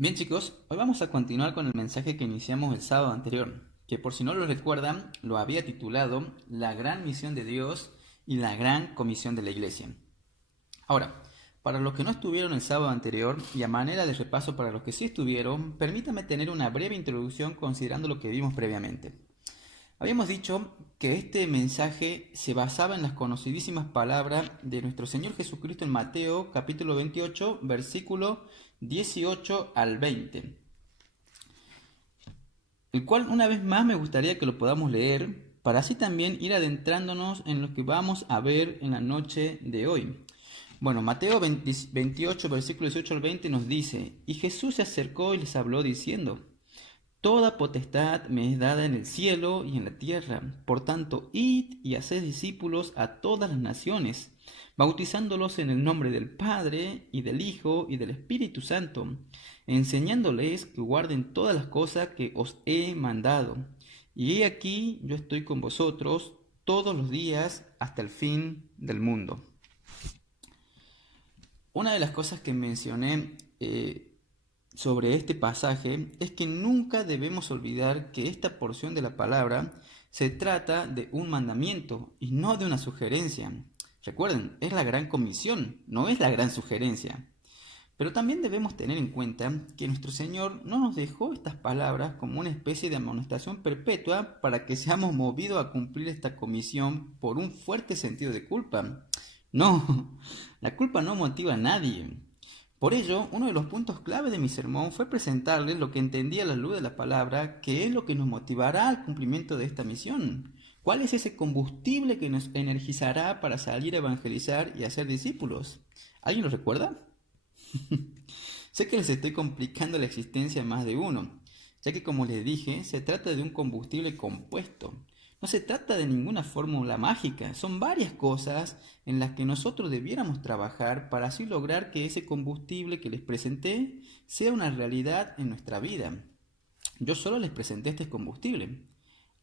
Bien chicos, hoy vamos a continuar con el mensaje que iniciamos el sábado anterior, que por si no lo recuerdan, lo había titulado La gran misión de Dios y la gran comisión de la iglesia. Ahora, para los que no estuvieron el sábado anterior y a manera de repaso para los que sí estuvieron, permítame tener una breve introducción considerando lo que vimos previamente. Habíamos dicho que este mensaje se basaba en las conocidísimas palabras de nuestro Señor Jesucristo en Mateo capítulo 28, versículo 18 al 20, el cual una vez más me gustaría que lo podamos leer para así también ir adentrándonos en lo que vamos a ver en la noche de hoy. Bueno, Mateo 28, versículo 18 al 20 nos dice: Y Jesús se acercó y les habló diciendo: Toda potestad me es dada en el cielo y en la tierra. Por tanto, id y haced discípulos a todas las naciones, bautizándolos en el nombre del Padre, y del Hijo, y del Espíritu Santo, enseñándoles que guarden todas las cosas que os he mandado. Y he aquí, yo estoy con vosotros todos los días hasta el fin del mundo. Una de las cosas que mencioné sobre este pasaje es que nunca debemos olvidar que esta porción de la palabra se trata de un mandamiento y no de una sugerencia. Recuerden, es la gran comisión, no es la gran sugerencia. Pero también debemos tener en cuenta que nuestro Señor no nos dejó estas palabras como una especie de amonestación perpetua para que seamos movidos a cumplir esta comisión por un fuerte sentido de culpa. No, la culpa no motiva a nadie. Por ello, uno de los puntos clave de mi sermón fue presentarles lo que entendía a la luz de la palabra, que es lo que nos motivará al cumplimiento de esta misión. ¿Cuál es ese combustible que nos energizará para salir a evangelizar y hacer discípulos? ¿Alguien lo recuerda? Sé que les estoy complicando la existencia a más de uno, ya que como les dije, se trata de un combustible compuesto. No se trata de ninguna fórmula mágica, son varias cosas en las que nosotros debiéramos trabajar para así lograr que ese combustible que les presenté sea una realidad en nuestra vida. Yo solo les presenté este combustible.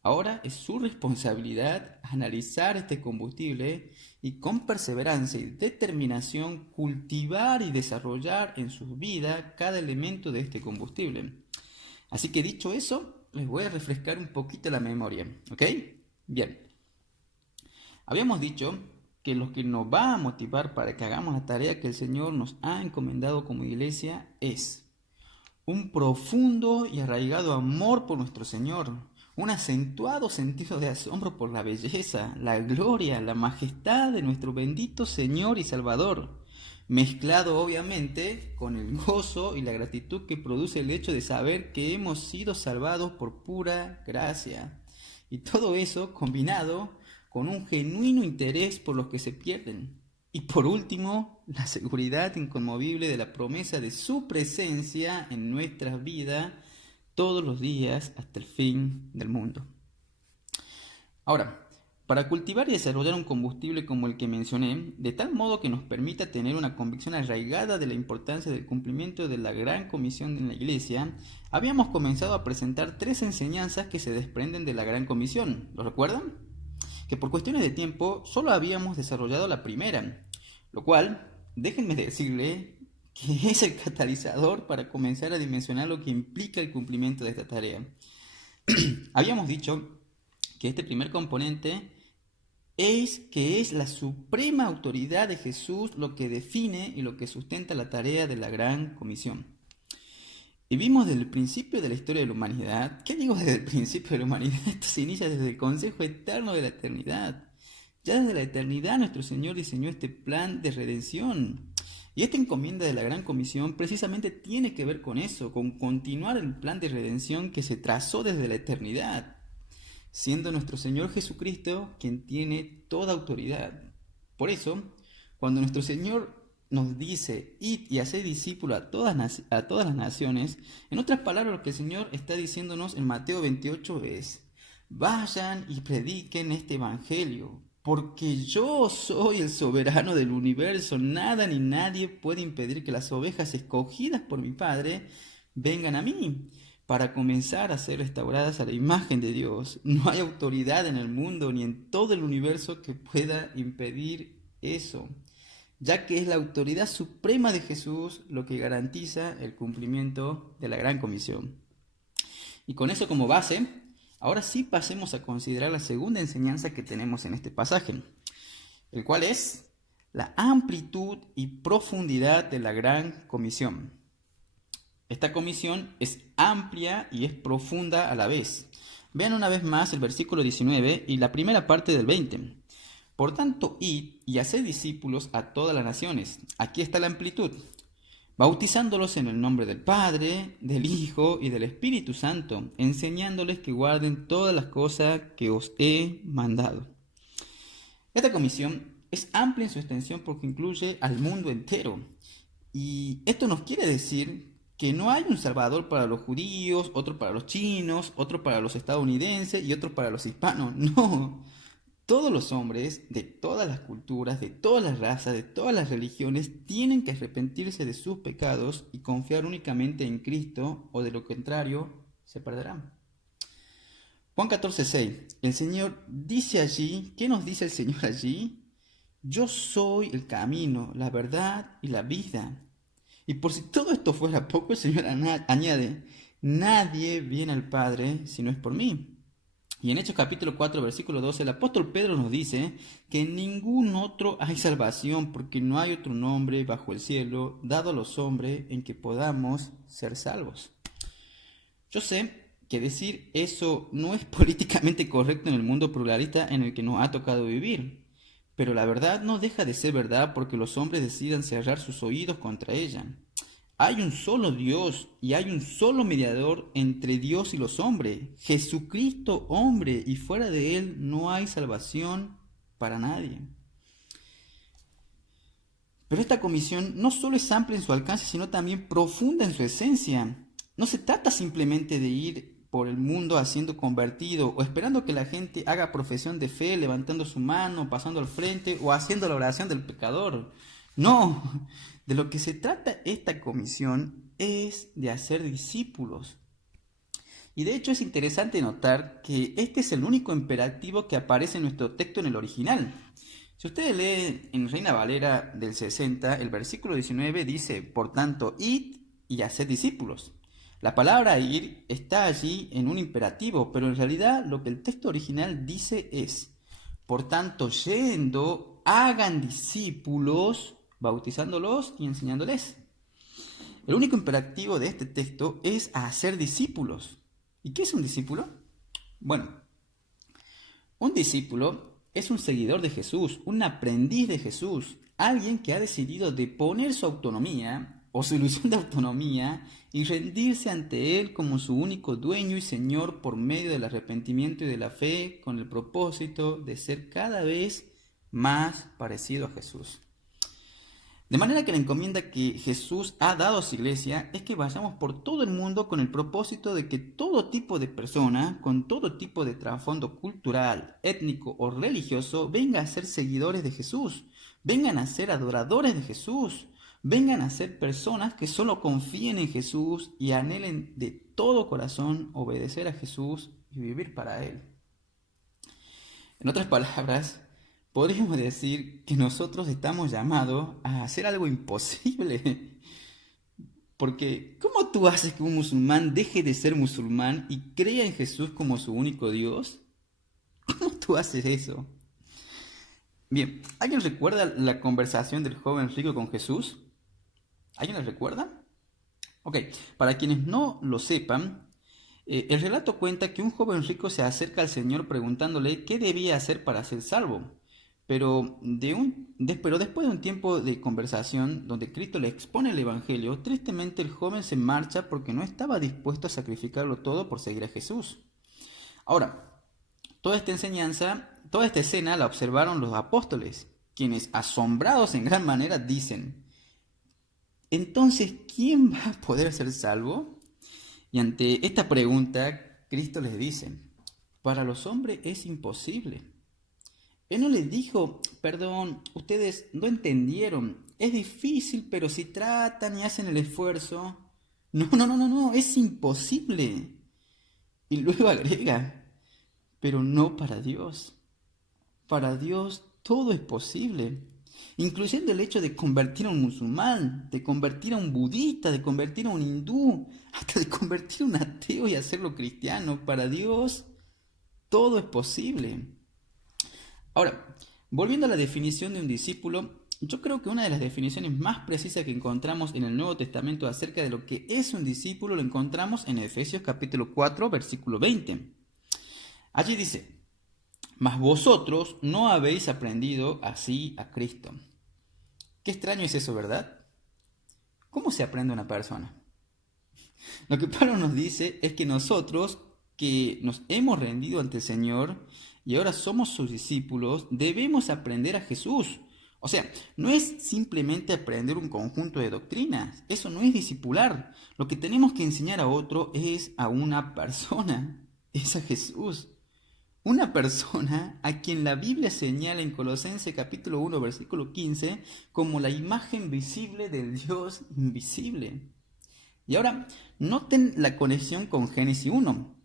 Ahora es su responsabilidad analizar este combustible y con perseverancia y determinación cultivar y desarrollar en su vida cada elemento de este combustible. Así que dicho eso, les voy a refrescar un poquito la memoria, ¿ok? Bien, habíamos dicho que lo que nos va a motivar para que hagamos la tarea que el Señor nos ha encomendado como iglesia es un profundo y arraigado amor por nuestro Señor, un acentuado sentido de asombro por la belleza, la gloria, la majestad de nuestro bendito Señor y Salvador, mezclado obviamente con el gozo y la gratitud que produce el hecho de saber que hemos sido salvados por pura gracia. Y todo eso combinado con un genuino interés por los que se pierden. Y por último, la seguridad inconmovible de la promesa de su presencia en nuestras vidas todos los días hasta el fin del mundo. Ahora, para cultivar y desarrollar un combustible como el que mencioné, de tal modo que nos permita tener una convicción arraigada de la importancia del cumplimiento de la gran comisión en la iglesia, habíamos comenzado a presentar tres enseñanzas que se desprenden de la gran comisión. ¿Lo recuerdan? Que por cuestiones de tiempo solo habíamos desarrollado la primera, lo cual, déjenme decirle, que es el catalizador para comenzar a dimensionar lo que implica el cumplimiento de esta tarea. Habíamos dicho que este primer componente es que es la suprema autoridad de Jesús lo que define y lo que sustenta la tarea de la gran comisión. Y vimos desde el principio de la historia de la humanidad. ¿Qué digo desde el principio de la humanidad? Esto se inicia desde el consejo eterno de la eternidad. Ya desde la eternidad nuestro Señor diseñó este plan de redención. Y esta encomienda de la gran comisión precisamente tiene que ver con eso, con continuar el plan de redención que se trazó desde la eternidad, siendo nuestro Señor Jesucristo quien tiene toda autoridad. Por eso, cuando nuestro Señor nos dice, id y haced discípulos a todas las naciones, en otras palabras lo que el Señor está diciéndonos en Mateo 28 es, vayan y prediquen este evangelio, porque yo soy el soberano del universo, nada ni nadie puede impedir que las ovejas escogidas por mi Padre vengan a mí para comenzar a ser restauradas a la imagen de Dios. No hay autoridad en el mundo ni en todo el universo que pueda impedir eso. ya que es la autoridad suprema de Jesús lo que garantiza el cumplimiento de la Gran Comisión. Y con eso como base, ahora sí pasemos a considerar la segunda enseñanza que tenemos en este pasaje, el cual es la amplitud y profundidad de la Gran Comisión. Esta comisión es amplia y es profunda a la vez. Vean una vez más el versículo 19 y la primera parte del 20. Por tanto, id y haced discípulos a todas las naciones. Aquí está la amplitud. Bautizándolos en el nombre del Padre, del Hijo y del Espíritu Santo, enseñándoles que guarden todas las cosas que os he mandado. Esta comisión es amplia en su extensión porque incluye al mundo entero. Y esto nos quiere decir que no hay un salvador para los judíos, otro para los chinos, otro para los estadounidenses y otro para los hispanos. No, todos los hombres de todas las culturas, de todas las razas, de todas las religiones tienen que arrepentirse de sus pecados y confiar únicamente en Cristo, o de lo contrario se perderán. Juan 14:6. El Señor dice allí, ¿qué nos dice el Señor allí? Yo soy el camino, la verdad y la vida. Y por si todo esto fuera poco, el Señor añade, nadie viene al Padre si no es por mí. Y en Hechos capítulo 4, versículo 12, el apóstol Pedro nos dice que en ningún otro hay salvación, porque no hay otro nombre bajo el cielo dado a los hombres en que podamos ser salvos. Yo sé que decir eso no es políticamente correcto en el mundo pluralista en el que nos ha tocado vivir, pero la verdad no deja de ser verdad porque los hombres decidan cerrar sus oídos contra ella. Hay un solo Dios y hay un solo mediador entre Dios y los hombres, Jesucristo hombre, y fuera de Él no hay salvación para nadie. Pero esta comisión no solo es amplia en su alcance, sino también profunda en su esencia. No se trata simplemente de ir por el mundo haciendo convertido o esperando que la gente haga profesión de fe, levantando su mano, pasando al frente o haciendo la oración del pecador. No, de lo que se trata esta comisión es de hacer discípulos. Y de hecho es interesante notar que este es el único imperativo que aparece en nuestro texto en el original. Si ustedes leen en Reina Valera del 60, el versículo 19 dice, por tanto, id y haced discípulos. La palabra ir está allí en un imperativo, pero en realidad lo que el texto original dice es, por tanto, yendo, hagan discípulos, bautizándolos y enseñándoles. El único imperativo de este texto es hacer discípulos. ¿Y qué es un discípulo? Bueno, un discípulo es un seguidor de Jesús, un aprendiz de Jesús, alguien que ha decidido deponer su autonomía o su ilusión de autonomía y rendirse ante Él como su único dueño y Señor por medio del arrepentimiento y de la fe, con el propósito de ser cada vez más parecido a Jesús. De manera que la encomienda que Jesús ha dado a su iglesia es que vayamos por todo el mundo con el propósito de que todo tipo de persona, con todo tipo de trasfondo cultural, étnico o religioso, venga a ser seguidores de Jesús, vengan a ser adoradores de Jesús, vengan a ser personas que solo confíen en Jesús y anhelen de todo corazón obedecer a Jesús y vivir para Él. En otras palabras, podríamos decir que nosotros estamos llamados a hacer algo imposible. Porque, ¿cómo tú haces que un musulmán deje de ser musulmán y crea en Jesús como su único Dios? ¿Cómo tú haces eso? Bien, ¿alguien recuerda la conversación del joven rico con Jesús? ¿Alguien la recuerda? Ok, para quienes no lo sepan, el relato cuenta que un joven rico se acerca al Señor preguntándole qué debía hacer para ser salvo. Pero después de un tiempo de conversación donde Cristo le expone el Evangelio, tristemente el joven se marcha porque no estaba dispuesto a sacrificarlo todo por seguir a Jesús. Ahora, toda esta escena la observaron los apóstoles, quienes, asombrados en gran manera, dicen, entonces, ¿quién va a poder ser salvo? Y ante esta pregunta, Cristo les dice, para los hombres es imposible. Él no les dijo, perdón, ustedes no entendieron, es difícil, pero si tratan y hacen el esfuerzo. No, es imposible. Y luego agrega, pero no para Dios. Para Dios todo es posible. incluyendo el hecho de convertir a un musulmán, de convertir a un budista, de convertir a un hindú, hasta de convertir a un ateo y hacerlo cristiano. Para Dios todo es posible. Ahora, volviendo a la definición de un discípulo, yo creo que una de las definiciones más precisas que encontramos en el Nuevo Testamento acerca de lo que es un discípulo lo encontramos en Efesios capítulo 4, versículo 20. Allí dice: mas vosotros no habéis aprendido así a Cristo. Qué extraño es eso, ¿verdad? ¿Cómo se aprende una persona? Lo que Pablo nos dice es que nosotros, que nos hemos rendido ante el Señor y ahora somos sus discípulos, debemos aprender a Jesús. O sea, no es simplemente aprender un conjunto de doctrinas, eso no es discipular. Lo que tenemos que enseñar a otro es a una persona, es a Jesús. Una persona a quien la Biblia señala en Colosenses capítulo 1, versículo 15, como la imagen visible del Dios invisible. Y ahora, noten la conexión con Génesis 1.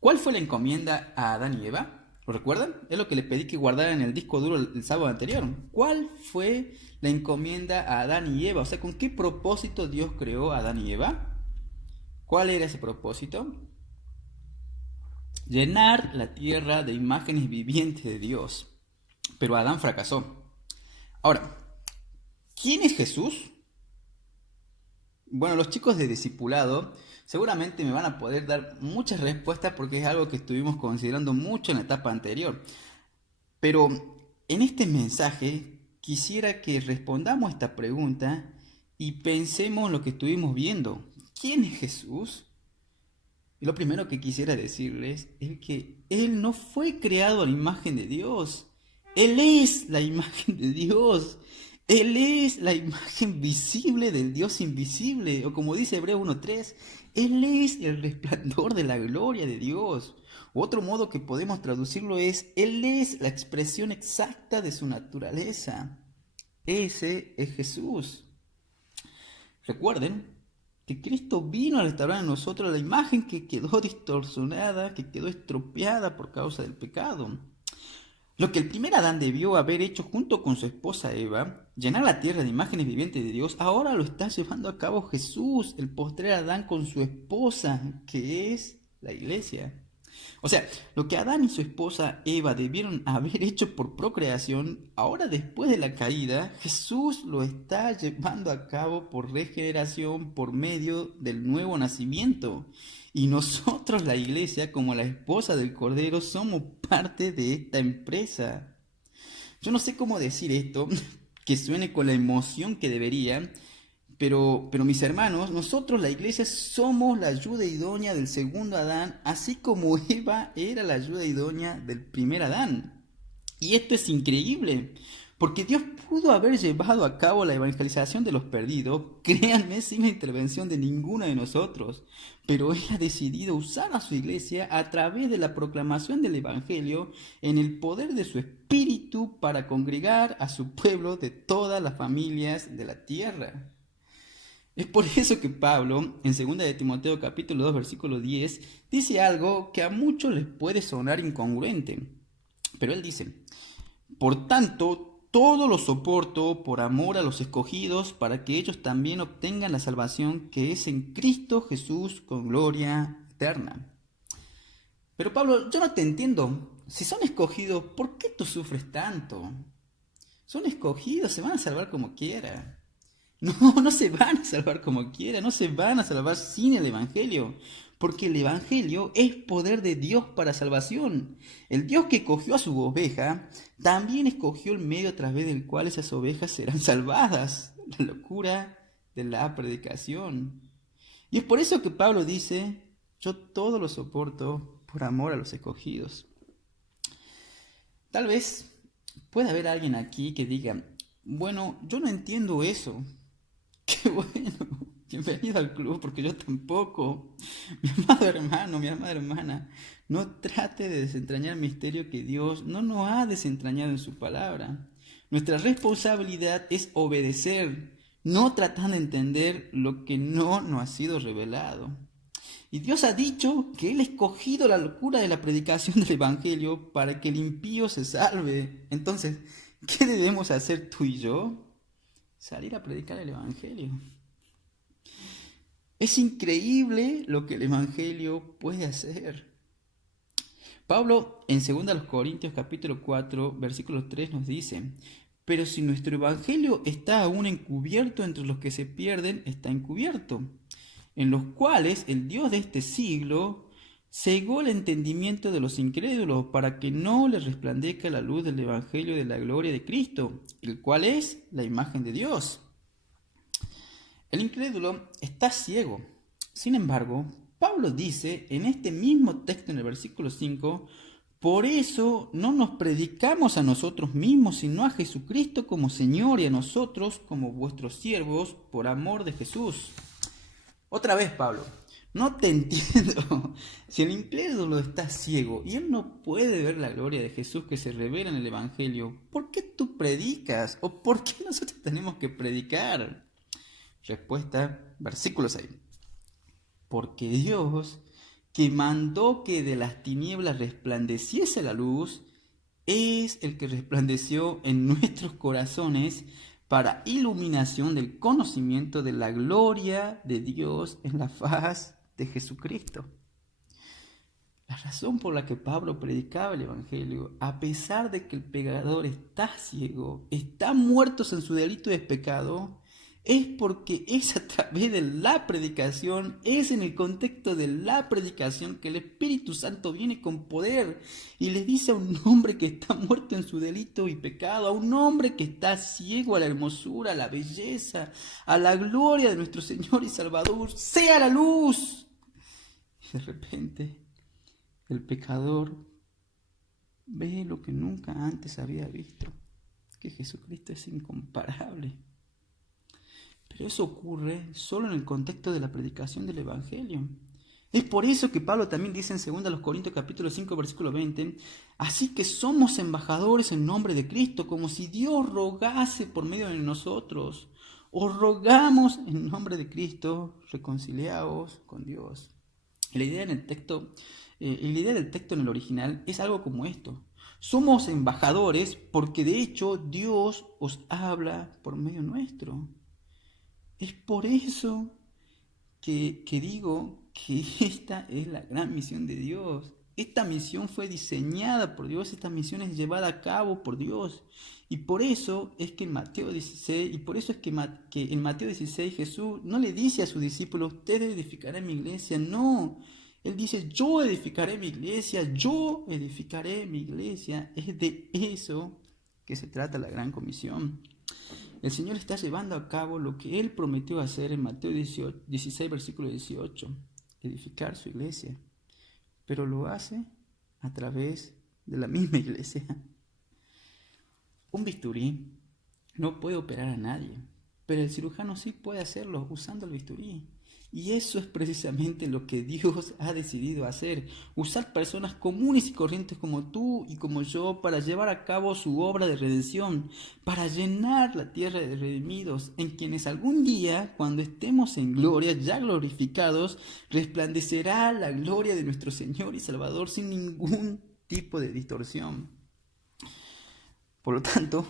¿Cuál fue la encomienda a Adán y Eva? ¿Lo recuerdan? Es lo que le pedí que guardaran en el disco duro el sábado anterior. ¿Cuál fue la encomienda a Adán y Eva? O sea, ¿con qué propósito Dios creó a Adán y Eva? ¿Cuál era ese propósito? Llenar la tierra de imágenes vivientes de Dios. Pero Adán fracasó. Ahora, ¿quién es Jesús? Bueno, los chicos de discipulado seguramente me van a poder dar muchas respuestas porque es algo que estuvimos considerando mucho en la etapa anterior. Pero en este mensaje quisiera que respondamos esta pregunta y pensemos lo que estuvimos viendo. ¿Quién es Jesús? Y lo primero que quisiera decirles es que Él no fue creado a la imagen de Dios. Él es la imagen de Dios. Él es la imagen visible del Dios invisible. O como dice Hebreo 1:3, Él es el resplandor de la gloria de Dios. Otro modo que podemos traducirlo es: Él es la expresión exacta de su naturaleza. Ese es Jesús. Recuerden que Cristo vino a restaurar en nosotros la imagen que quedó distorsionada, que quedó estropeada por causa del pecado. Lo que el primer Adán debió haber hecho junto con su esposa Eva, llenar la tierra de imágenes vivientes de Dios, ahora lo está llevando a cabo Jesús, el postrer Adán, con su esposa, que es la iglesia. O sea, lo que Adán y su esposa Eva debieron haber hecho por procreación, ahora después de la caída, Jesús lo está llevando a cabo por regeneración, por medio del nuevo nacimiento. Y nosotros, la iglesia, como la esposa del Cordero, somos parte de esta empresa. Yo no sé cómo decir esto, que suene con la emoción que debería, pero mis hermanos, nosotros, la iglesia, somos la ayuda idónea del segundo Adán, así como Eva era la ayuda idónea del primer Adán. Y esto es increíble, porque Dios pudo haber llevado a cabo la evangelización de los perdidos, créanme, sin la intervención de ninguno de nosotros. Pero Él ha decidido usar a su iglesia a través de la proclamación del Evangelio en el poder de su Espíritu para congregar a su pueblo de todas las familias de la tierra. Es por eso que Pablo, en 2 de Timoteo capítulo 2, versículo 10, dice algo que a muchos les puede sonar incongruente. Pero él dice: por tanto, todo lo soporto por amor a los escogidos, para que ellos también obtengan la salvación que es en Cristo Jesús con gloria eterna. Pero Pablo, yo no te entiendo. Si son escogidos, ¿por qué tú sufres tanto? Son escogidos, se van a salvar como quiera. No se van a salvar como quiera, no se van a salvar sin el Evangelio, porque el Evangelio es poder de Dios para salvación. El Dios que escogió a su oveja, también escogió el medio a través del cual esas ovejas serán salvadas. La locura de la predicación. Y es por eso que Pablo dice: yo todo lo soporto por amor a los escogidos. Tal vez pueda haber alguien aquí que diga: bueno, yo no entiendo eso. Qué bueno, bienvenido al club, porque yo tampoco. Mi amado hermano, mi amada hermana, no trate de desentrañar el misterio que Dios no nos ha desentrañado en su palabra. Nuestra responsabilidad es obedecer, no tratar de entender lo que no nos ha sido revelado. Y Dios ha dicho que Él ha escogido la locura de la predicación del Evangelio para que el impío se salve. Entonces, ¿Qué debemos hacer tú y yo? Salir a predicar el Evangelio. Es increíble lo que el Evangelio puede hacer. Pablo en 2 Corintios capítulo 4, versículo 3 nos dice: pero si nuestro Evangelio está aún encubierto entre los que se pierden, está encubierto, en los cuales el Dios de este siglo cegó el entendimiento de los incrédulos para que no les resplandezca la luz del Evangelio de la gloria de Cristo, el cual es la imagen de Dios. El incrédulo está ciego. Sin embargo, Pablo dice en este mismo texto en el versículo 5: por eso no nos predicamos a nosotros mismos, sino a Jesucristo como Señor y a nosotros como vuestros siervos por amor de Jesús. Otra vez, Pablo, no te entiendo. Si el incrédulo está ciego y él no puede ver la gloria de Jesús que se revela en el Evangelio, ¿por qué tú predicas? ¿O por qué nosotros tenemos que predicar? Respuesta, versículo 6. Porque Dios, que mandó que de las tinieblas resplandeciese la luz, es el que resplandeció en nuestros corazones para iluminación del conocimiento de la gloria de Dios en la faz de Jesucristo. La razón por la que Pablo predicaba el Evangelio, a pesar de que el pecador está ciego, está muerto en su delito de pecado, es porque es a través de la predicación, es en el contexto de la predicación que el Espíritu Santo viene con poder y le dice a un hombre que está muerto en su delito y pecado, a un hombre que está ciego a la hermosura, a la belleza, a la gloria de nuestro Señor y Salvador: sea la luz. Y de repente el pecador ve lo que nunca antes había visto, que Jesucristo es incomparable. Pero eso ocurre solo en el contexto de la predicación del Evangelio. Es por eso que Pablo también dice en 2 Corintios capítulo 5 versículo 20: así que somos embajadores en nombre de Cristo, como si Dios rogase por medio de nosotros. Os rogamos en nombre de Cristo, reconciliaos con Dios. La idea del texto en el original es algo como esto: somos embajadores porque de hecho Dios os habla por medio nuestro. Es por eso que digo que esta es la gran misión de Dios. Esta misión fue diseñada por Dios, esta misión es llevada a cabo por Dios. Y por eso es que en Mateo 16, en Mateo 16 Jesús no le dice a sus discípulos: ustedes edificarán mi iglesia. No, Él dice: yo edificaré mi iglesia, yo edificaré mi iglesia. Es de eso que se trata la gran comisión. El Señor está llevando a cabo lo que Él prometió hacer en Mateo 16, versículo 18, edificar su iglesia, pero lo hace a través de la misma iglesia. Un bisturí no puede operar a nadie, pero el cirujano sí puede hacerlo usando el bisturí. Y eso es precisamente lo que Dios ha decidido hacer: usar personas comunes y corrientes como tú y como yo para llevar a cabo su obra de redención, para llenar la tierra de redimidos, en quienes algún día, cuando estemos en gloria, ya glorificados, resplandecerá la gloria de nuestro Señor y Salvador sin ningún tipo de distorsión. Por lo tanto,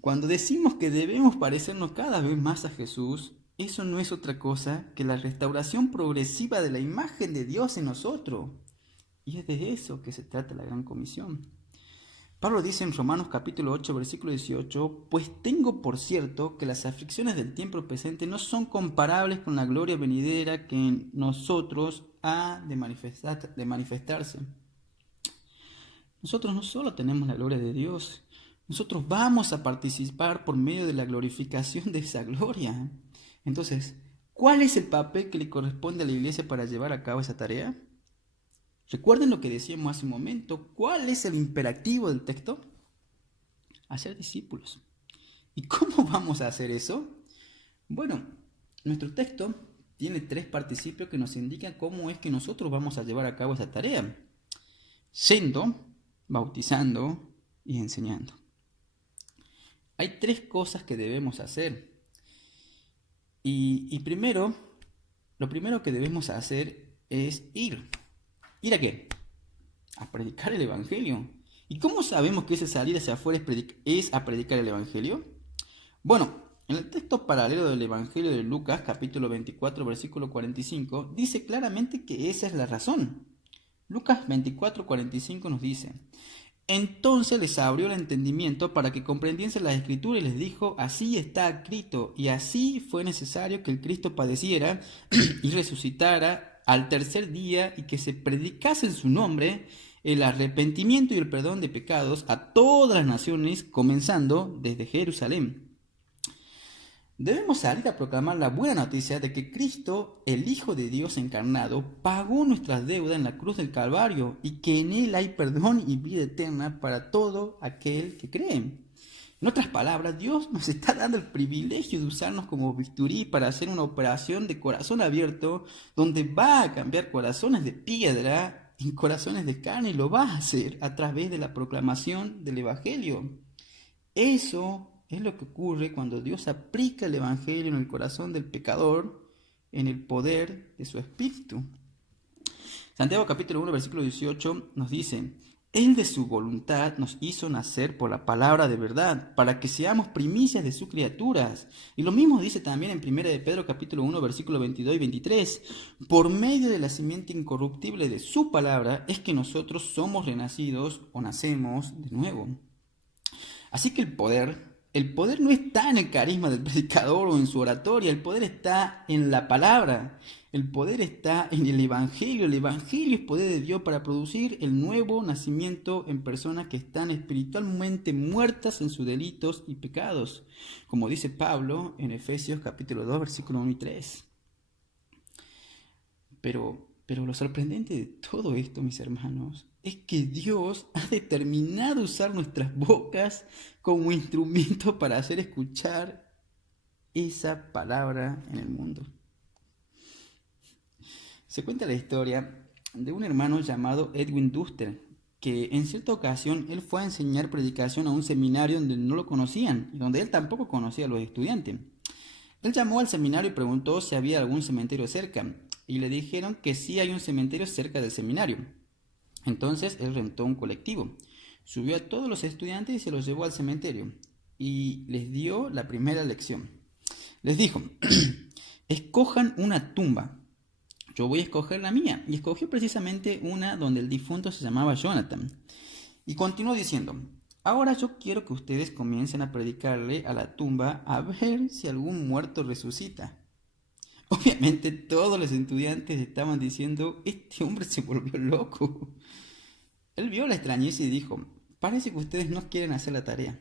cuando decimos que debemos parecernos cada vez más a Jesús, eso no es otra cosa que la restauración progresiva de la imagen de Dios en nosotros. Y es de eso que se trata la gran comisión. Pablo dice en Romanos capítulo 8, versículo 18: pues tengo por cierto que las aflicciones del tiempo presente no son comparables con la gloria venidera que en nosotros ha de manifestarse. Nosotros no solo tenemos la gloria de Dios, nosotros vamos a participar por medio de la glorificación de esa gloria. Entonces, ¿cuál es el papel que le corresponde a la iglesia para llevar a cabo esa tarea? Recuerden lo que decíamos hace un momento. ¿Cuál es el imperativo del texto? Hacer discípulos. ¿Y cómo vamos a hacer eso? Bueno, nuestro texto tiene 3 participios que nos indican cómo es que nosotros vamos a llevar a cabo esa tarea: yendo, bautizando y enseñando. Hay 3 cosas que debemos hacer. Y lo primero que debemos hacer es ir. ¿Ir a qué? A predicar el Evangelio. ¿Y cómo sabemos que ese salir hacia afuera es a predicar el Evangelio? Bueno, en el texto paralelo del Evangelio de Lucas, capítulo 24, versículo 45, dice claramente que esa es la razón. Lucas 24, 45 nos dice: entonces les abrió el entendimiento para que comprendiesen la Escritura y les dijo: así está escrito, y así fue necesario que el Cristo padeciera y resucitara al tercer día, y que se predicase en su nombre el arrepentimiento y el perdón de pecados a todas las naciones, comenzando desde Jerusalén. Debemos salir a proclamar la buena noticia de que Cristo, el Hijo de Dios encarnado, pagó nuestras deudas en la cruz del Calvario y que en Él hay perdón y vida eterna para todo aquel que cree. En otras palabras, Dios nos está dando el privilegio de usarnos como bisturí para hacer una operación de corazón abierto, donde va a cambiar corazones de piedra en corazones de carne, y lo va a hacer a través de la proclamación del Evangelio. Eso es lo que ocurre cuando Dios aplica el Evangelio en el corazón del pecador en el poder de su Espíritu. Santiago capítulo 1, versículo 18 nos dice: Él de su voluntad nos hizo nacer por la palabra de verdad, para que seamos primicias de sus criaturas. Y lo mismo dice también en 1 de Pedro capítulo 1, versículo 22 y 23. Por medio de la simiente incorruptible de su palabra es que nosotros somos renacidos o nacemos de nuevo. Así que el poder no está en el carisma del predicador o en su oratoria, el poder está en la palabra, el poder está en el Evangelio. El Evangelio es poder de Dios para producir el nuevo nacimiento en personas que están espiritualmente muertas en sus delitos y pecados, como dice Pablo en Efesios capítulo 2, versículo 1 y 3. Pero lo sorprendente de todo esto, mis hermanos, es que Dios ha determinado usar nuestras bocas como instrumento para hacer escuchar esa palabra en el mundo. Se cuenta la historia de un hermano llamado Edwin Duster, que en cierta ocasión él fue a enseñar predicación a un seminario donde no lo conocían y donde él tampoco conocía a los estudiantes. Él llamó al seminario y preguntó si había algún cementerio cerca, y le dijeron que sí hay un cementerio cerca del seminario. Entonces él rentó un colectivo, subió a todos los estudiantes y se los llevó al cementerio, y les dio la primera lección. Les dijo: escojan una tumba. Yo voy a escoger la mía. Y escogió precisamente una donde el difunto se llamaba Jonathan. Y continuó diciendo: ahora yo quiero que ustedes comiencen a predicarle a la tumba a ver si algún muerto resucita. Obviamente todos los estudiantes estaban diciendo: este hombre se volvió loco. Él vio la extrañeza y dijo: parece que ustedes no quieren hacer la tarea,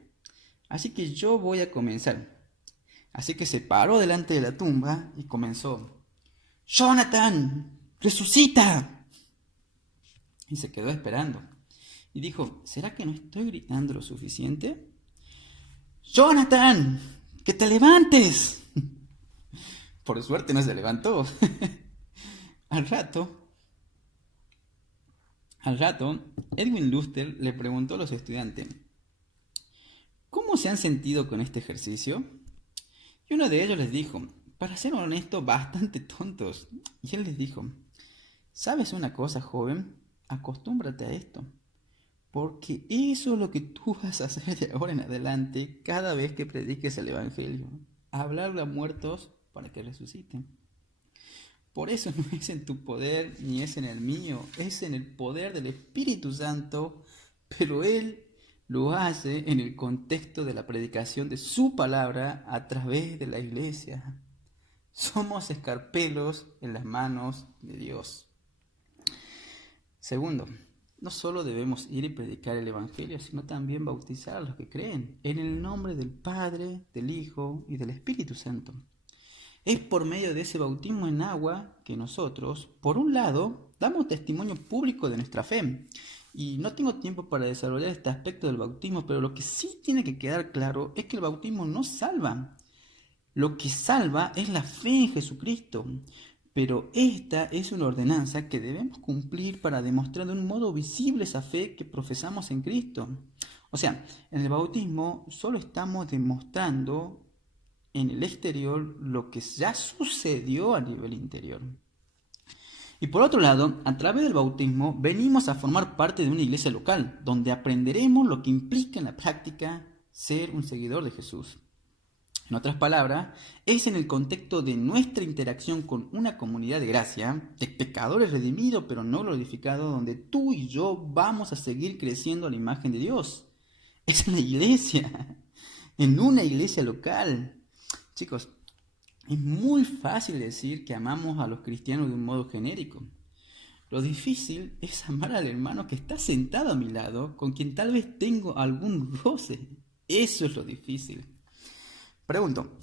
así que yo voy a comenzar. Así que se paró delante de la tumba y comenzó: ¡Jonathan, resucita! Y se quedó esperando. Y dijo: ¿será que no estoy gritando lo suficiente? ¡Jonathan, que te levantes! Por suerte no se levantó. Al rato, Edwin Luster le preguntó a los estudiantes: ¿cómo se han sentido con este ejercicio? Y uno de ellos les dijo: para ser honesto, bastante tontos. Y él les dijo: ¿sabes una cosa, joven? Acostúmbrate a esto, porque eso es lo que tú vas a hacer de ahora en adelante cada vez que prediques el Evangelio: hablarle a muertos para que resuciten. Por eso no es en tu poder ni es en el mío, es en el poder del Espíritu Santo, pero Él lo hace en el contexto de la predicación de su palabra a través de la iglesia. Somos escarpelos en las manos de Dios. Segundo, no solo debemos ir y predicar el Evangelio, sino también bautizar a los que creen en el nombre del Padre, del Hijo y del Espíritu Santo. Es por medio de ese bautismo en agua que nosotros, por un lado, damos testimonio público de nuestra fe. Y no tengo tiempo para desarrollar este aspecto del bautismo, pero lo que sí tiene que quedar claro es que el bautismo no salva. Lo que salva es la fe en Jesucristo. Pero esta es una ordenanza que debemos cumplir para demostrar de un modo visible esa fe que profesamos en Cristo. O sea, en el bautismo solo estamos demostrando en el exterior lo que ya sucedió a nivel interior. Y por otro lado, a través del bautismo venimos a formar parte de una iglesia local, donde aprenderemos lo que implica en la práctica ser un seguidor de Jesús. En otras palabras, es en el contexto de nuestra interacción con una comunidad de gracia, de pecadores redimidos pero no glorificados, donde tú y yo vamos a seguir creciendo a la imagen de Dios. Es en la iglesia, en una iglesia local. Chicos, es muy fácil decir que amamos a los cristianos de un modo genérico. Lo difícil es amar al hermano que está sentado a mi lado, con quien tal vez tengo algún roce. Eso es lo difícil. Pregunto,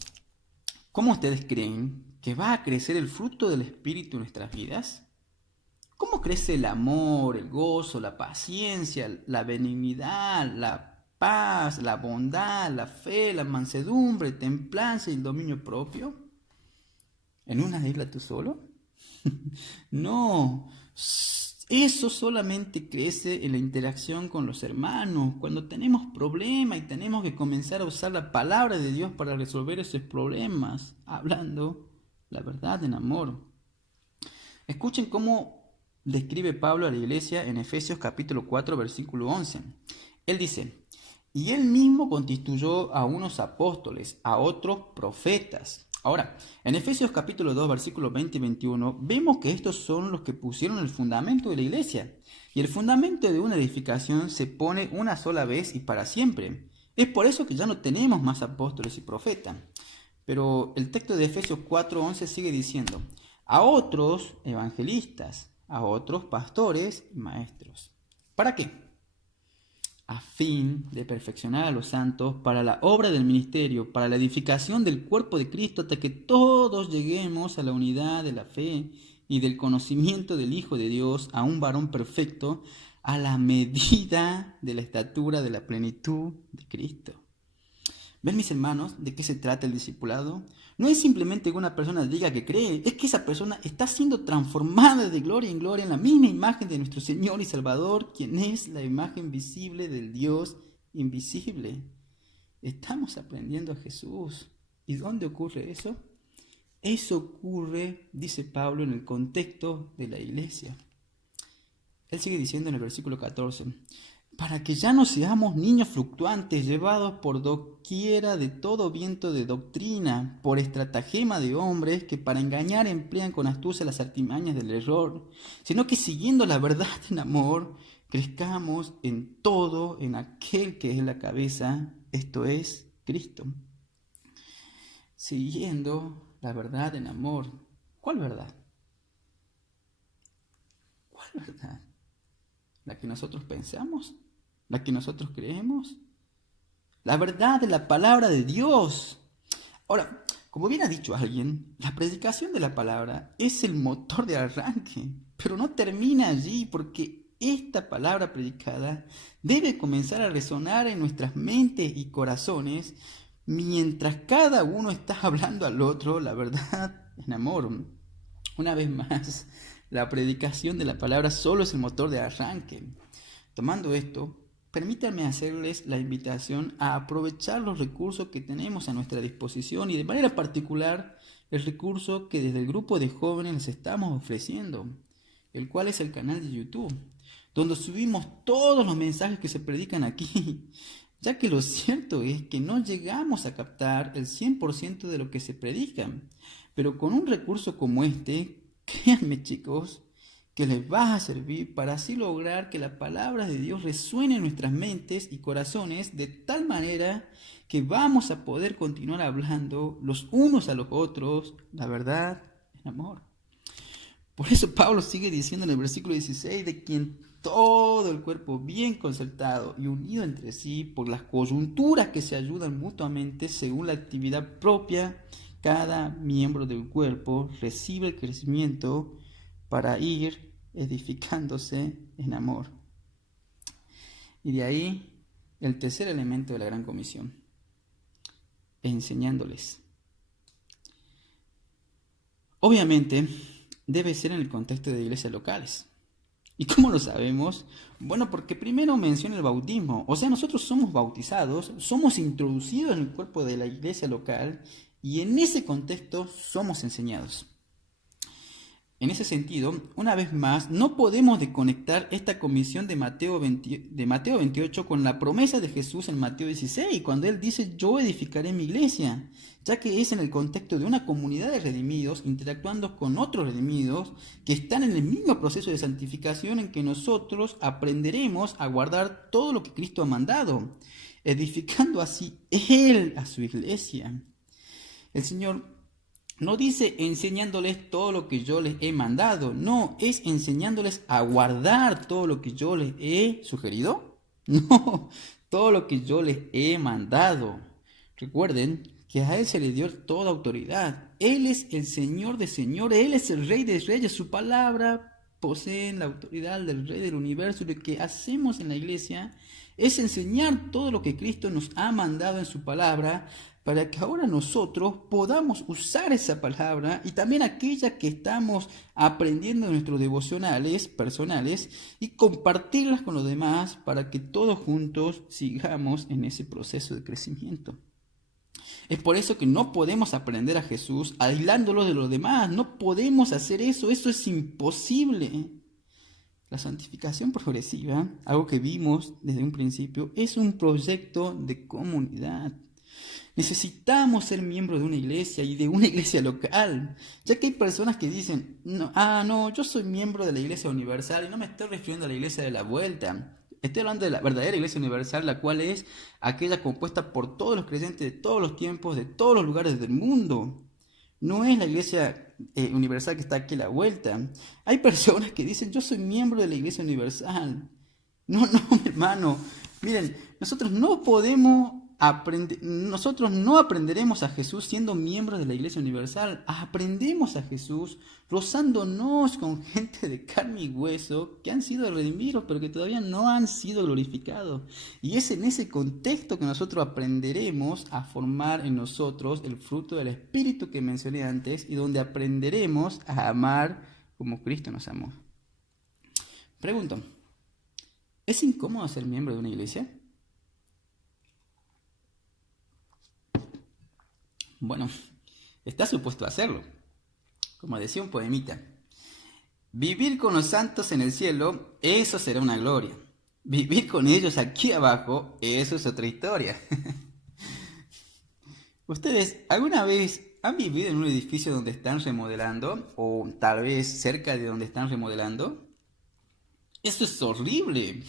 ¿cómo ustedes creen que va a crecer el fruto del Espíritu en nuestras vidas? ¿Cómo crece el amor, el gozo, la paciencia, la benignidad, la paz, la bondad, la fe, la mansedumbre, templanza y el dominio propio? ¿En una isla tú solo? No, eso solamente crece en la interacción con los hermanos, cuando tenemos problemas y tenemos que comenzar a usar la palabra de Dios para resolver esos problemas, hablando la verdad en amor. Escuchen cómo describe Pablo a la iglesia en Efesios capítulo 4, versículo 11. Él dice, y él mismo constituyó a unos apóstoles, a otros profetas. Ahora, en Efesios capítulo 2, versículos 20 y 21, vemos que estos son los que pusieron el fundamento de la iglesia. Y el fundamento de una edificación se pone una sola vez y para siempre. Es por eso que ya no tenemos más apóstoles y profetas. Pero el texto de Efesios 4, 11 sigue diciendo, a otros evangelistas, a otros pastores y maestros. ¿Para qué? A fin de perfeccionar a los santos para la obra del ministerio, para la edificación del cuerpo de Cristo, hasta que todos lleguemos a la unidad de la fe y del conocimiento del Hijo de Dios, a un varón perfecto, a la medida de la estatura de la plenitud de Cristo. ¿Ven, mis hermanos, de qué se trata el discipulado? No es simplemente que una persona diga que cree, es que esa persona está siendo transformada de gloria en gloria en la misma imagen de nuestro Señor y Salvador, quien es la imagen visible del Dios invisible. Estamos aprendiendo a Jesús. ¿Y dónde ocurre eso? Eso ocurre, dice Pablo, en el contexto de la iglesia. Él sigue diciendo en el versículo 14, para que ya no seamos niños fluctuantes, llevados por doquiera de todo viento de doctrina, por estratagema de hombres que para engañar emplean con astucia las artimañas del error, sino que siguiendo la verdad en amor, crezcamos en todo en aquel que es la cabeza, esto es Cristo. Siguiendo la verdad en amor. ¿Cuál verdad? ¿Cuál verdad? ¿La que nosotros pensamos? ¿La que nosotros creemos? La verdad de la palabra de Dios. Ahora, como bien ha dicho alguien, la predicación de la palabra es el motor de arranque, pero no termina allí porque esta palabra predicada debe comenzar a resonar en nuestras mentes y corazones mientras cada uno está hablando al otro la verdad en amor. Una vez más, la predicación de la palabra solo es el motor de arranque. Tomando esto, permítanme hacerles la invitación a aprovechar los recursos que tenemos a nuestra disposición y de manera particular el recurso que desde el grupo de jóvenes les estamos ofreciendo, el cual es el canal de YouTube, donde subimos todos los mensajes que se predican aquí, ya que lo cierto es que no llegamos a captar el 100% de lo que se predica, pero con un recurso como este, créanme chicos, que les va a servir para así lograr que la palabra de Dios resuene en nuestras mentes y corazones de tal manera que vamos a poder continuar hablando los unos a los otros la verdad en amor. Por eso Pablo sigue diciendo en el versículo 16, de quien todo el cuerpo bien concertado y unido entre sí por las coyunturas que se ayudan mutuamente según la actividad propia, cada miembro del cuerpo recibe el crecimiento para ir edificándose en amor. Y de ahí el tercer elemento de la gran comisión, enseñándoles. Obviamente debe ser en el contexto de iglesias locales. ¿Y cómo lo sabemos? Bueno, porque primero menciona el bautismo. O sea, nosotros somos bautizados, somos introducidos en el cuerpo de la iglesia local y en ese contexto somos enseñados. En ese sentido, una vez más, no podemos desconectar esta comisión de Mateo 28 con la promesa de Jesús en Mateo 16, cuando Él dice, yo edificaré mi iglesia, ya que es en el contexto de una comunidad de redimidos interactuando con otros redimidos que están en el mismo proceso de santificación en que nosotros aprenderemos a guardar todo lo que Cristo ha mandado, edificando así Él a su iglesia. El Señor no dice enseñándoles todo lo que yo les he mandado, no, es enseñándoles a guardar todo lo que yo les he sugerido, no, todo lo que yo les he mandado. Recuerden que a Él se le dio toda autoridad, Él es el Señor de señores, Él es el Rey de reyes, su palabra posee la autoridad del Rey del universo. Y lo que hacemos en la iglesia es enseñar todo lo que Cristo nos ha mandado en su palabra, para que ahora nosotros podamos usar esa palabra y también aquella que estamos aprendiendo en nuestros devocionales personales y compartirlas con los demás para que todos juntos sigamos en ese proceso de crecimiento. Es por eso que no podemos aprender a Jesús aislándolo de los demás. No podemos hacer eso, eso es imposible. La santificación progresiva, algo que vimos desde un principio, es un proyecto de comunidad. Necesitamos ser miembros de una iglesia y de una iglesia local, ya que hay personas que dicen, no, yo soy miembro de la iglesia universal y no me estoy refiriendo a la iglesia de la vuelta. Estoy hablando de la verdadera iglesia universal, la cual es aquella compuesta por todos los creyentes de todos los tiempos, de todos los lugares del mundo. No es la iglesia universal que está aquí a la vuelta. Hay personas que dicen, yo soy miembro de la iglesia universal. No, hermano. Miren, nosotros no aprenderemos a Jesús siendo miembros de la Iglesia Universal. Aprendemos a Jesús rozándonos con gente de carne y hueso que han sido redimidos, pero que todavía no han sido glorificados. Y es en ese contexto que nosotros aprenderemos a formar en nosotros el fruto del Espíritu que mencioné antes y donde aprenderemos a amar como Cristo nos amó. Pregunto, ¿es incómodo ser miembro de una iglesia? Bueno, está supuesto a hacerlo. Como decía un poemita, vivir con los santos en el cielo, eso será una gloria. Vivir con ellos aquí abajo, eso es otra historia. ¿Ustedes alguna vez han vivido en un edificio donde están remodelando o tal vez cerca de donde están remodelando? Eso es horrible.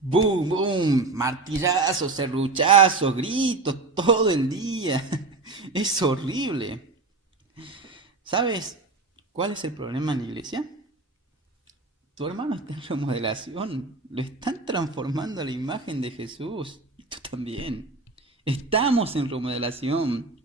Boom, boom, martillazos, serruchazos, gritos todo el día. Es horrible. ¿Sabes cuál es el problema en la iglesia? Tu hermano está en remodelación. Lo están transformando a la imagen de Jesús. Y tú también. Estamos en remodelación.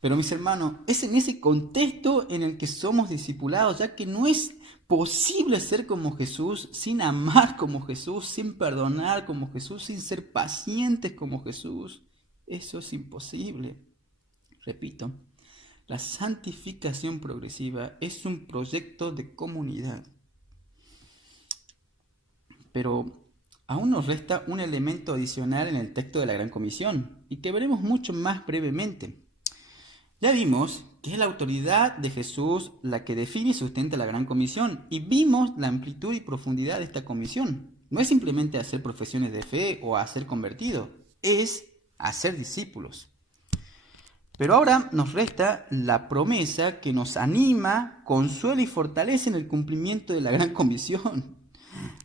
Pero mis hermanos, es en ese contexto en el que somos discipulados, ya que no es posible ser como Jesús sin amar como Jesús, sin perdonar como Jesús, sin ser pacientes como Jesús. Eso es imposible. Repito, la santificación progresiva es un proyecto de comunidad. Pero aún nos resta un elemento adicional en el texto de la Gran Comisión y que veremos mucho más brevemente. Ya vimos que es la autoridad de Jesús la que define y sustenta la Gran Comisión y vimos la amplitud y profundidad de esta comisión. No es simplemente hacer profesiones de fe o hacer convertidos, es hacer discípulos. Pero ahora nos resta la promesa que nos anima, consuela y fortalece en el cumplimiento de la Gran Comisión.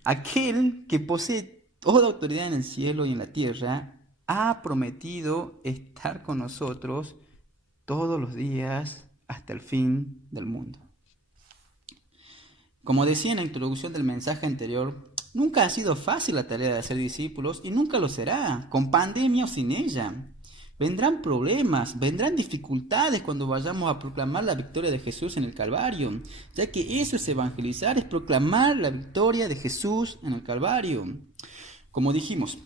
Aquel que posee toda autoridad en el cielo y en la tierra ha prometido estar con nosotros todos los días hasta el fin del mundo. Como decía en la introducción del mensaje anterior, nunca ha sido fácil la tarea de hacer discípulos y nunca lo será, con pandemia o sin ella. Vendrán problemas, vendrán dificultades cuando vayamos a proclamar la victoria de Jesús en el Calvario, ya que eso es evangelizar, es proclamar la victoria de Jesús en el Calvario. Como dijimos,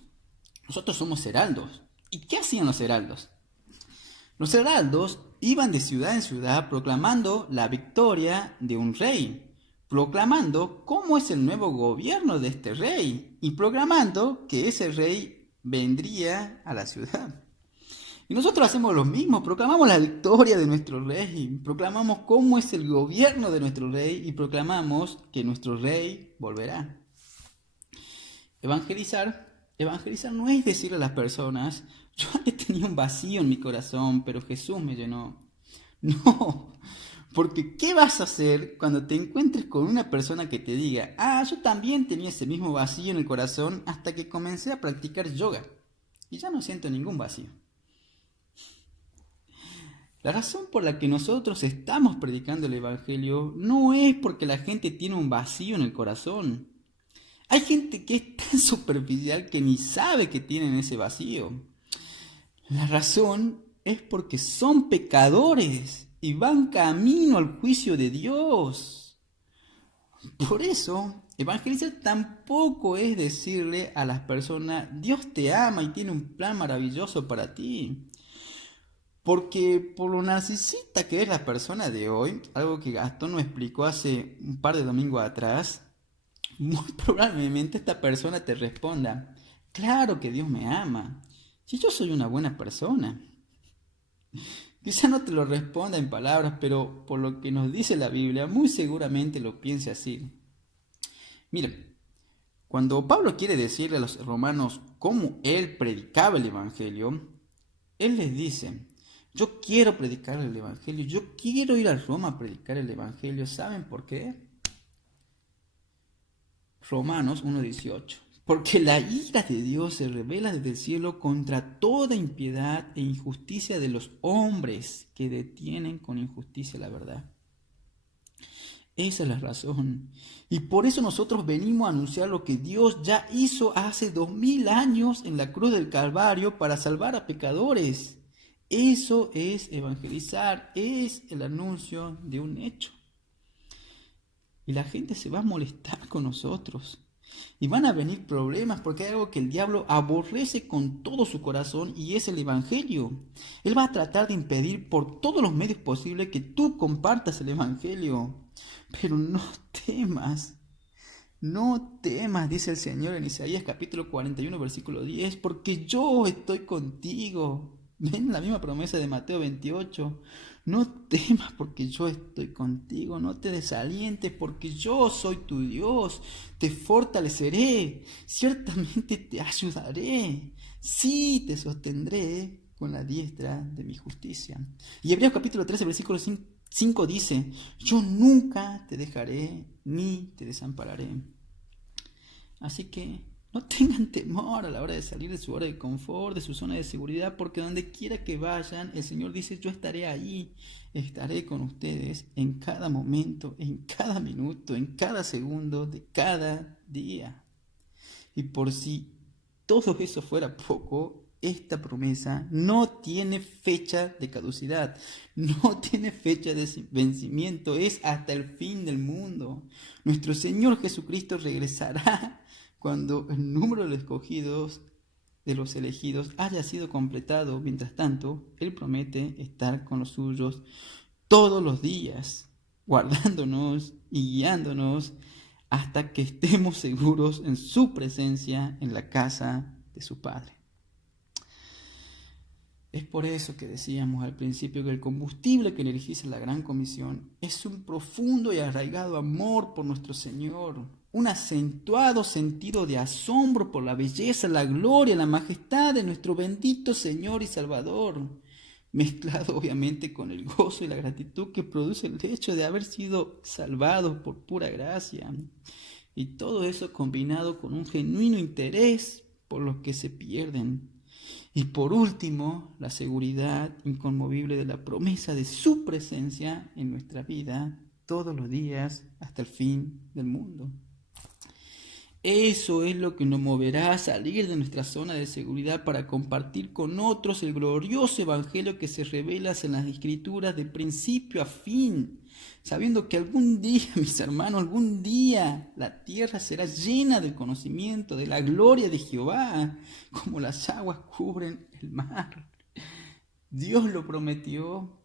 nosotros somos heraldos. ¿Y qué hacían los heraldos? Los heraldos iban de ciudad en ciudad proclamando la victoria de un rey, proclamando cómo es el nuevo gobierno de este rey y proclamando que ese rey vendría a la ciudad. Y nosotros hacemos lo mismo, proclamamos la victoria de nuestro rey, proclamamos cómo es el gobierno de nuestro rey y proclamamos que nuestro rey volverá. Evangelizar no es decirle a las personas, yo antes tenía un vacío en mi corazón, pero Jesús me llenó. No, porque ¿qué vas a hacer cuando te encuentres con una persona que te diga, yo también tenía ese mismo vacío en el corazón hasta que comencé a practicar yoga y ya no siento ningún vacío? La razón por la que nosotros estamos predicando el Evangelio no es porque la gente tiene un vacío en el corazón. Hay gente que es tan superficial que ni sabe que tienen ese vacío. La razón es porque son pecadores y van camino al juicio de Dios. Por eso, evangelizar tampoco es decirle a las personas, Dios te ama y tiene un plan maravilloso para ti. Porque por lo narcisista que es la persona de hoy, algo que Gastón nos explicó hace un par de domingos atrás, muy probablemente esta persona te responda, claro que Dios me ama, si yo soy una buena persona. Quizá no te lo responda en palabras, pero por lo que nos dice la Biblia, muy seguramente lo piense así. Miren, cuando Pablo quiere decirle a los romanos cómo él predicaba el Evangelio, él les dice, yo quiero predicar el Evangelio, yo quiero ir a Roma a predicar el Evangelio. ¿Saben por qué? Romanos 1:18. Porque la ira de Dios se revela desde el cielo contra toda impiedad e injusticia de los hombres que detienen con injusticia la verdad. Esa es la razón. Y por eso nosotros venimos a anunciar lo que Dios ya hizo hace 2000 años en la cruz del Calvario para salvar a pecadores. Eso es evangelizar, es el anuncio de un hecho. Y la gente se va a molestar con nosotros. Y van a venir problemas porque hay algo que el diablo aborrece con todo su corazón y es el Evangelio. Él va a tratar de impedir por todos los medios posibles que tú compartas el Evangelio. Pero no temas, dice el Señor en Isaías capítulo 41, versículo 10, porque yo estoy contigo. Ven la misma promesa de Mateo 28. No temas porque yo estoy contigo, no te desalientes porque yo soy tu Dios, te fortaleceré, ciertamente te ayudaré, sí te sostendré con la diestra de mi justicia. Y Hebreos capítulo 13, versículo 5 dice, yo nunca te dejaré ni te desampararé. Así que no tengan temor a la hora de salir de su hora de confort, de su zona de seguridad, porque donde quiera que vayan, el Señor dice, yo estaré ahí, estaré con ustedes en cada momento, en cada minuto, en cada segundo de cada día. Y por si todo eso fuera poco, esta promesa no tiene fecha de caducidad, no tiene fecha de vencimiento, es hasta el fin del mundo. Nuestro Señor Jesucristo regresará cuando el número de los elegidos haya sido completado. Mientras tanto, Él promete estar con los suyos todos los días, guardándonos y guiándonos hasta que estemos seguros en su presencia en la casa de su Padre. Es por eso que decíamos al principio que el combustible que energiza la Gran Comisión es un profundo y arraigado amor por nuestro Señor, un acentuado sentido de asombro por la belleza, la gloria, la majestad de nuestro bendito Señor y Salvador, mezclado obviamente con el gozo y la gratitud que produce el hecho de haber sido salvados por pura gracia. Y todo eso combinado con un genuino interés por los que se pierden. Y por último, la seguridad inconmovible de la promesa de su presencia en nuestra vida todos los días hasta el fin del mundo. Eso es lo que nos moverá a salir de nuestra zona de seguridad para compartir con otros el glorioso evangelio que se revela en las Escrituras de principio a fin, sabiendo que algún día, mis hermanos, algún día la tierra será llena del conocimiento de la gloria de Jehová, como las aguas cubren el mar. Dios lo prometió,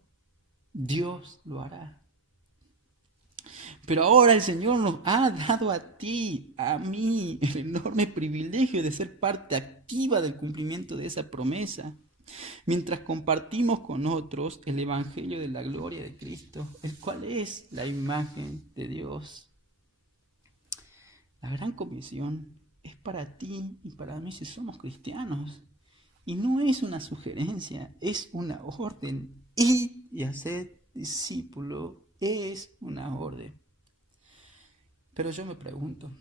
Dios lo hará. Pero ahora el Señor nos ha dado a ti, a mí, el enorme privilegio de ser parte activa del cumplimiento de esa promesa. mientras compartimos con otros el Evangelio de la gloria de Cristo, el cual es la imagen de Dios. La gran comisión es para ti y para mí si somos cristianos. Y no es una sugerencia, es una orden. Ir y hacer discípulo es una orden. Pero yo me pregunto,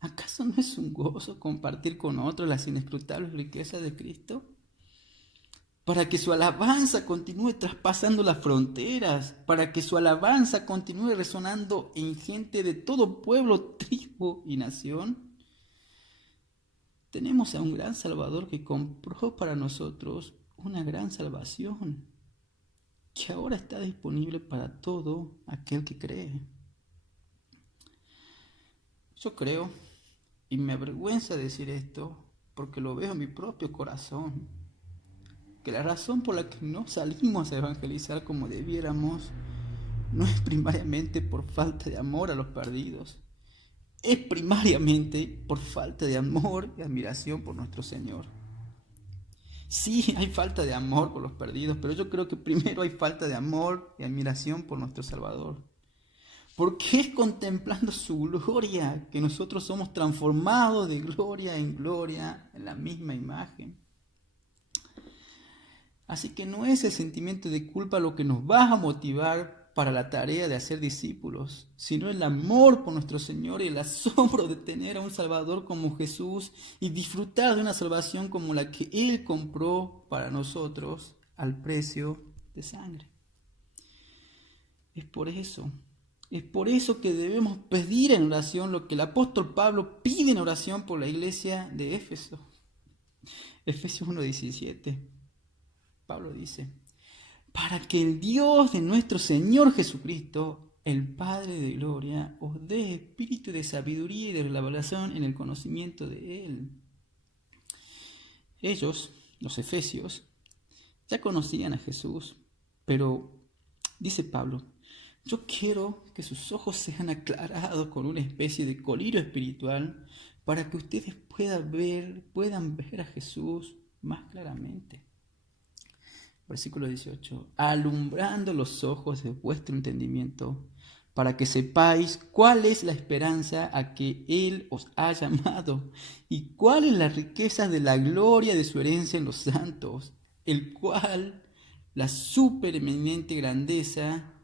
¿acaso no es un gozo compartir con otros las inescrutables riquezas de Cristo? Para que su alabanza continúe traspasando las fronteras, para que su alabanza continúe resonando en gente de todo pueblo, tribu y nación. Tenemos a un gran Salvador que compró para nosotros una gran salvación, que ahora está disponible para todo aquel que cree. Yo creo, y me avergüenza decir esto, porque lo veo en mi propio corazón, que la razón por la que no salimos a evangelizar como debiéramos no es primariamente por falta de amor a los perdidos, es primariamente por falta de amor y admiración por nuestro Señor. Sí, hay falta de amor por los perdidos, pero yo creo que primero hay falta de amor y admiración por nuestro Salvador. Porque es contemplando su gloria que nosotros somos transformados de gloria en gloria en la misma imagen. Así que no es el sentimiento de culpa lo que nos va a motivar para la tarea de hacer discípulos, sino el amor por nuestro Señor y el asombro de tener a un Salvador como Jesús y disfrutar de una salvación como la que Él compró para nosotros al precio de sangre. Es por eso que debemos pedir en oración lo que el apóstol Pablo pide en oración por la iglesia de Éfeso. Efesios 1:17. Pablo dice: para que el Dios de nuestro Señor Jesucristo, el Padre de gloria, os dé espíritu de sabiduría y de revelación en el conocimiento de Él. Ellos, los efesios, ya conocían a Jesús, pero, dice Pablo, yo quiero que sus ojos sean aclarados con una especie de colirio espiritual para que ustedes puedan ver a Jesús más claramente. Versículo 18. Alumbrando los ojos de vuestro entendimiento, para que sepáis cuál es la esperanza a que Él os ha llamado, y cuál es la riqueza de la gloria de su herencia en los santos, el cual la supereminente grandeza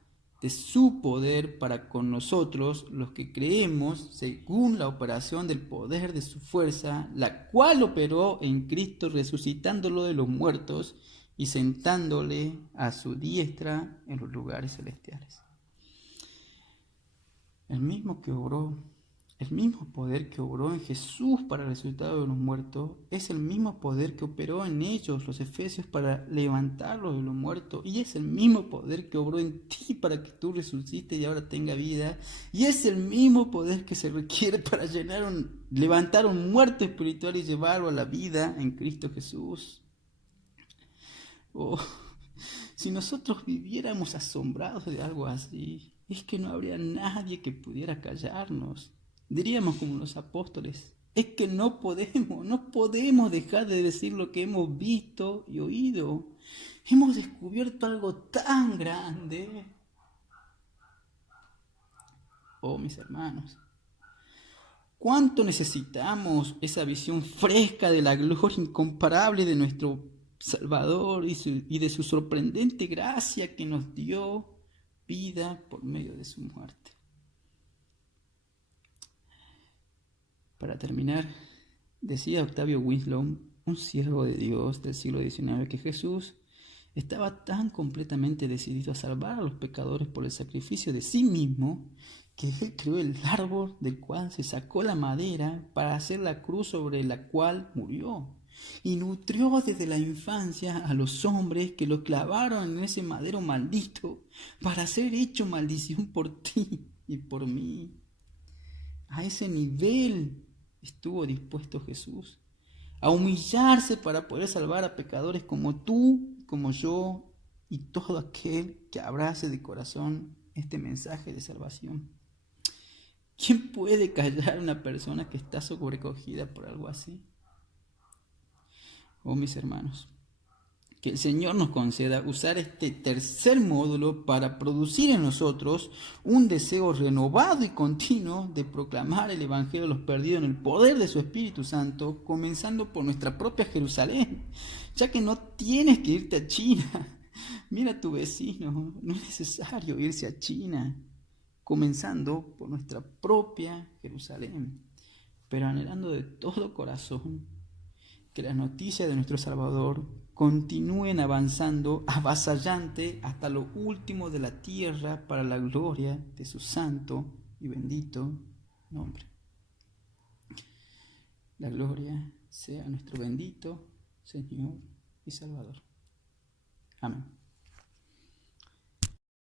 de su poder para con nosotros, los que creemos, según la operación del poder de su fuerza, la cual operó en Cristo resucitándolo de los muertos y sentándole a su diestra en los lugares celestiales. El mismo poder que obró en Jesús para el resultado de los muertos, es el mismo poder que operó en ellos, los efesios, para levantarlos de los muertos, y es el mismo poder que obró en ti para que tú resucites y ahora tenga vida, y es el mismo poder que se requiere para levantar un muerto espiritual y llevarlo a la vida en Cristo Jesús. Oh, si nosotros viviéramos asombrados de algo así, es que no habría nadie que pudiera callarnos. Diríamos como los apóstoles, es que no podemos dejar de decir lo que hemos visto y oído. Hemos descubierto algo tan grande. Oh, mis hermanos, ¿cuánto necesitamos esa visión fresca de la gloria incomparable de nuestro Salvador y de su sorprendente gracia que nos dio vida por medio de su muerte? Para terminar, decía Octavio Winslow, un siervo de Dios del siglo XIX, que Jesús estaba tan completamente decidido a salvar a los pecadores por el sacrificio de sí mismo, que Él creó el árbol del cual se sacó la madera para hacer la cruz sobre la cual murió. Y nutrió desde la infancia a los hombres que lo clavaron en ese madero maldito para ser hecho maldición por ti y por mí. A ese nivel estuvo dispuesto Jesús, a humillarse para poder salvar a pecadores como tú, como yo y todo aquel que abrace de corazón este mensaje de salvación. ¿Quién puede callar a una persona que está sobrecogida por algo así? Oh mis hermanos, que el Señor nos conceda usar este tercer módulo para producir en nosotros un deseo renovado y continuo de proclamar el Evangelio a los perdidos en el poder de su Espíritu Santo, comenzando por nuestra propia Jerusalén, ya que no tienes que irte a China. Mira a tu vecino, no es necesario irse a China, comenzando por nuestra propia Jerusalén, pero anhelando de todo corazón que las noticias de nuestro Salvador continúen avanzando avasallante hasta lo último de la tierra para la gloria de su santo y bendito nombre. La gloria sea a nuestro bendito Señor y Salvador. Amén.